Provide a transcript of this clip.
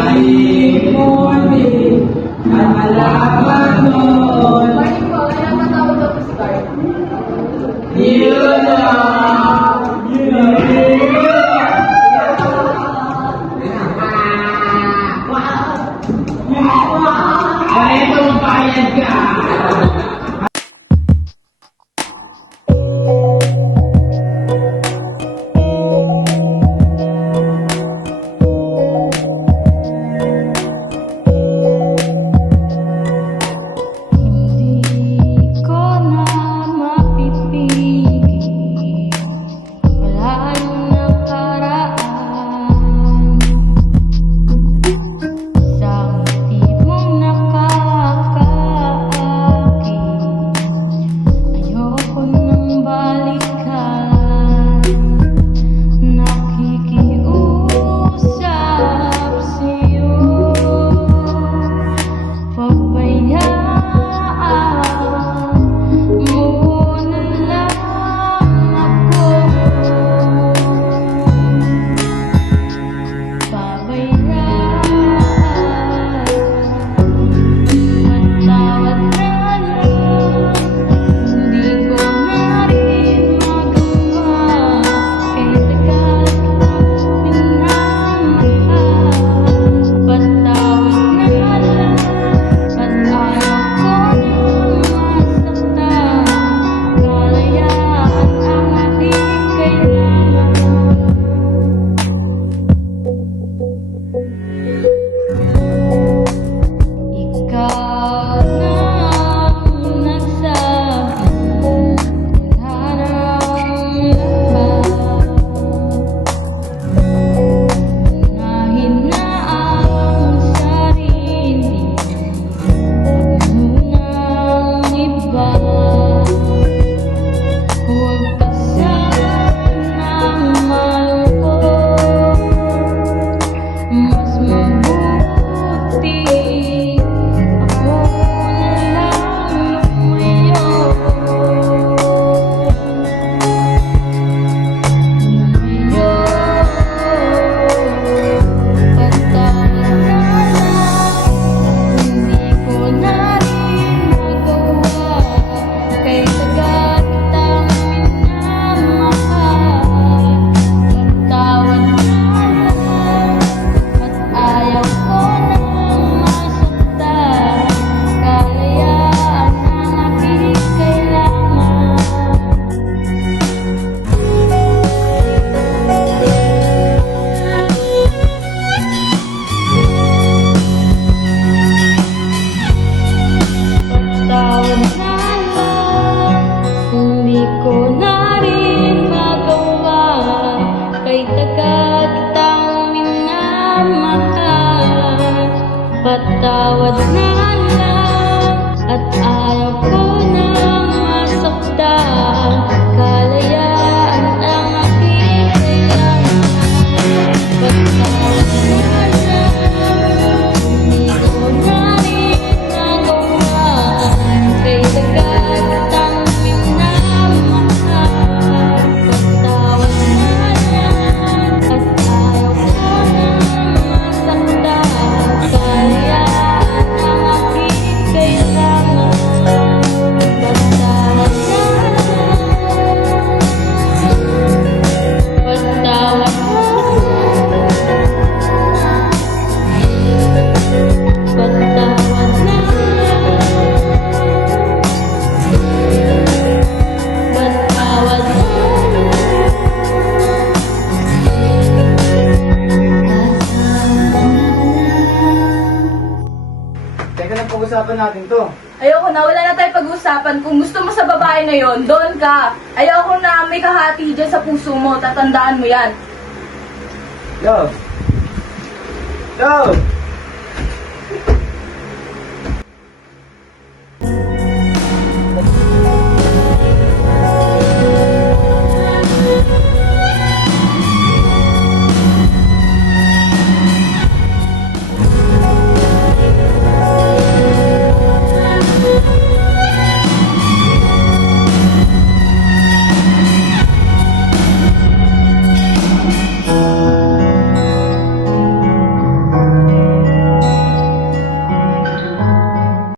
aking morning at malaman noon. Morning po, kaya matawag daw po si Bart. Yun na! Kaya magbayad ka! Hindi ko na mapipigil, wala nang nakaraan. Sa ngiti mong nakakaakit, ayoko nang balikan. Nakikiusap sa'yo, pabayaan mo na lang ako. Pabayaan, patawad na lang. Hindi ko na rin magawa, kay tagal kitang minamahal. Patawad na lang, at ayaw ko nang masaktan. Kalayaan ang aking kailangan. Ikaw na ang nagsabing wala nang laban. Unahin na ang sarili, huwag munang iba. Huwag ka sanang malungkot, mas mabuti ako na lang lumayo. Patawad na lang, hindi ko na rin magawa, kay tagal kitang minamahal. Patawad na lang, at ayaw ko nang masaktan. Kalayaan ang aking kailangan. Patawad na lang, hindi ko na rin magawa, kay tagal kitang minamahal. Patawad na lang, at ayaw ko nang masaktan. Kalayaan ang aking kailangan. Patawad na lang, hindi ko na rin magawa, kay tagal kitang minamahal. Patawad na lang, at ayaw ko nang masaktan. Kalayaan ang aking kailangan. Patawad na lang, patawad na lang, patawad na lang, patawad na Teka lang, pag-usapan natin to. Ayoko na, wala na tayo pag-uusapan. Kung gusto mo sa babae na yon, doon ka. Ayoko na may kahati dyan sa puso mo. Tatandaan mo yan. Love! Love!